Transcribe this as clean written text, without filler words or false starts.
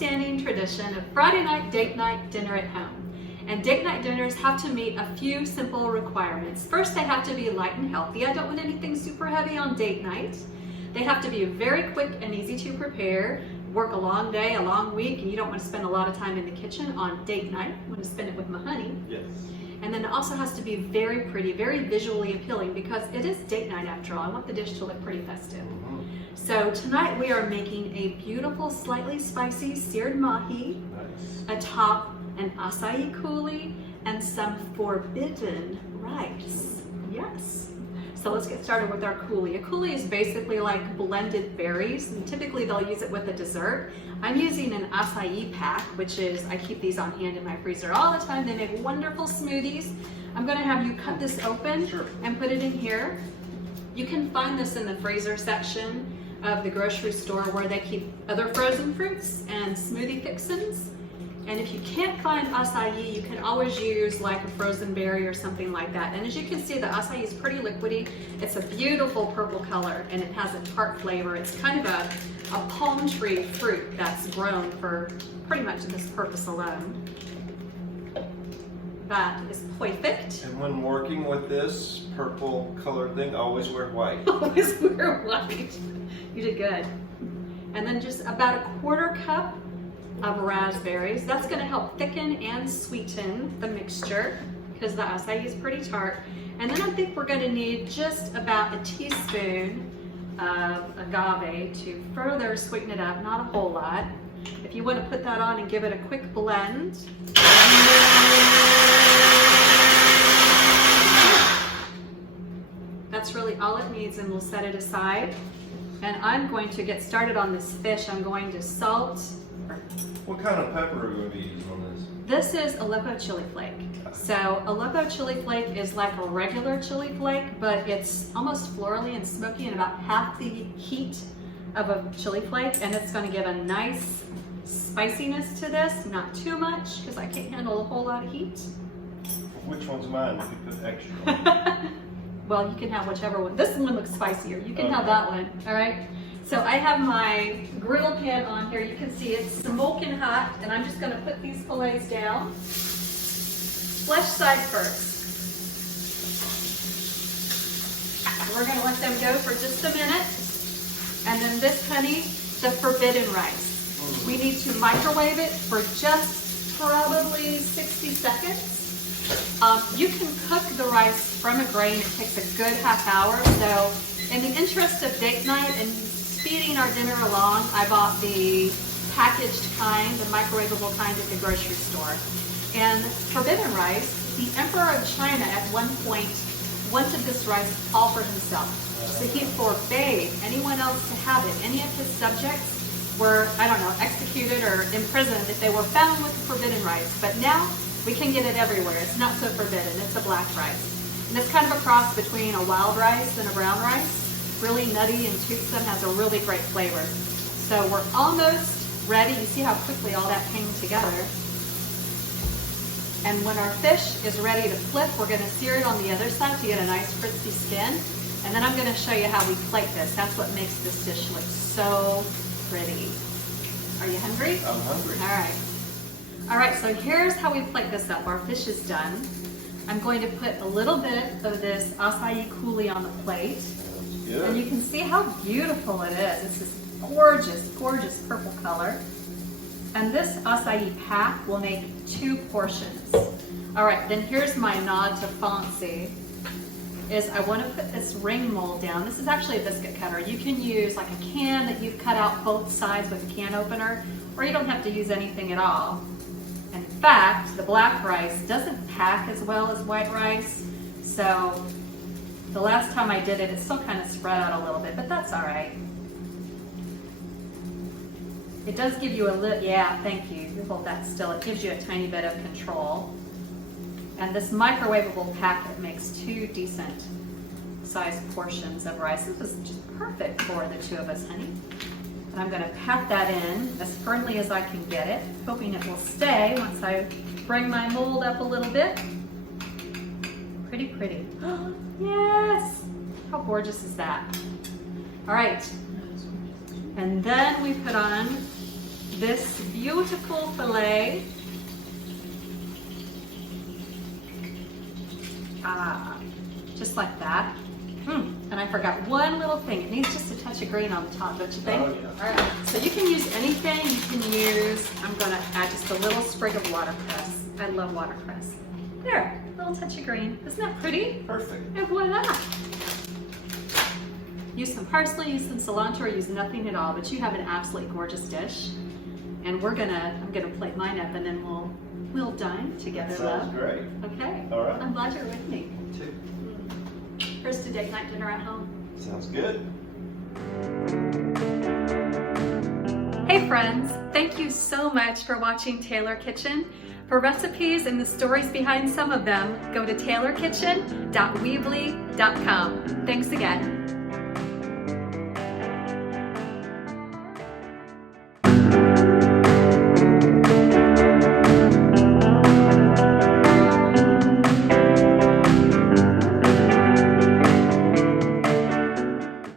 long-standing tradition of Friday night date night dinner at home. And date night dinners have to meet a few simple requirements. First, they have to be light and healthy. I don't want anything super heavy on date night. They have to be very quick and easy to prepare. Work a long day, a long week, and you don't want to spend a lot of time in the kitchen on date night. You want to spend it with Mahi. Yes. And then it also has to be very pretty, very visually appealing, because it is date night after all. I want the dish to look pretty festive. So tonight we are making a beautiful, slightly spicy seared mahi, atop an acai coulis, and some forbidden rice. Yes. So let's get started with our coulis. A coulis is basically like blended berries, and typically they'll use it with a dessert. I'm using an acai pack, which is, I keep these on hand in my freezer all the time. They make wonderful smoothies. I'm gonna have you cut this open and put it in here. You can find this in the freezer section of the grocery store where they keep other frozen fruits and smoothie fixins. And if you can't find acai, you can always use like a frozen berry or something like that. And as you can see, the acai is pretty liquidy. It's a beautiful purple color and it has a tart flavor. It's kind of a palm tree fruit that's grown for pretty much this purpose alone. That is perfect. And when working with this purple colored thing, always wear white. Always wear white. You did good. And then just about a 1/4 cup of raspberries. That's going to help thicken and sweeten the mixture because the acai is pretty tart. And then I think we're going to need just about a teaspoon of agave to further sweeten it up, not a whole lot. If you want to put that on and give it a quick blend. That's really all it needs, and we'll set it aside. And I'm going to get started on this fish. I'm going to salt. What kind of pepper are we going to be using on this? This is Aleppo chili flake. So Aleppo chili flake is like a regular chili flake, but it's almost florally and smoky and about half the heat of a chili flake, and it's going to give a nice spiciness to this. Not too much, because I can't handle a whole lot of heat. Which one's mine? If you put extra on. Well, you can have whichever one. This one looks spicier. You can have that one, all right? So I have my griddle pan on here. You can see it's smoking hot, and I'm just going to put these fillets down. Flesh side first. We're going to let them go for just a minute. And then this, honey, the forbidden rice. We need to microwave it for just probably 60 seconds. You can cook the rice from a grain. It takes a good half hour. So in the interest of date night and speeding our dinner along, I bought the packaged kind, the microwavable kind at the grocery store. And forbidden rice, the Emperor of China at one point wanted this rice all for himself. So he forbade anyone else to have it. Any of his subjects were, I don't know, executed or imprisoned if they were found with the forbidden rice. But now we can get it everywhere. It's not so forbidden. It's a black rice. And it's kind of a cross between a wild rice and a brown rice. Really nutty and toothsome, has a really great flavor. So we're almost ready. You see how quickly all that came together. And when our fish is ready to flip, we're going to sear it on the other side to get a nice crispy skin. And then I'm going to show you how we plate this. That's what makes this dish look so pretty. Are you hungry? I'm hungry. All right. All right, so here's how we plate this up. Our fish is done. I'm going to put a little bit of this acai coulis on the plate. Good. And you can see how beautiful it is. It's this gorgeous, gorgeous purple color. And this acai pack will make 2 portions. All right, then here's my nod to fancy. Is I want to put this ring mold down. This is actually a biscuit cutter. You can use like a can that you've cut out both sides with a can opener, or you don't have to use anything at all. In fact, the black rice doesn't pack as well as white rice, so the last time I did it, it still kind of spread out a little bit, but that's all right. It does give you a little, yeah, thank you. You hold that still. It gives you a tiny bit of control. And this microwavable packet makes 2 decent sized portions of rice. This is just perfect for the 2 of us, honey. And I'm going to pat that in as firmly as I can get it, hoping it will stay once I bring my mold up a little bit. Pretty, pretty. Yes! How gorgeous is that? All right. And then we put on this beautiful filet. Just like that. And I forgot one little thing. It needs just a touch of green on the top, don't you think? Oh, yeah. All right. So you can use anything. You can use, I'm going to add just a little sprig of watercress. I love watercress. There, a little touch of green. Isn't that pretty? Perfect. And voila. Use some parsley, use some cilantro, or use nothing at all, but you have an absolutely gorgeous dish. And I'm gonna plate mine up, and then we'll dine together, Sounds love. great. Okay. All right. I'm glad you're with me. Me too. Here's to date night dinner at home. Sounds good. Hey friends, thank you so much for watching Taylor Kitchen. For recipes and the stories behind some of them, go to TaylorKitchen.weebly.com. Thanks again.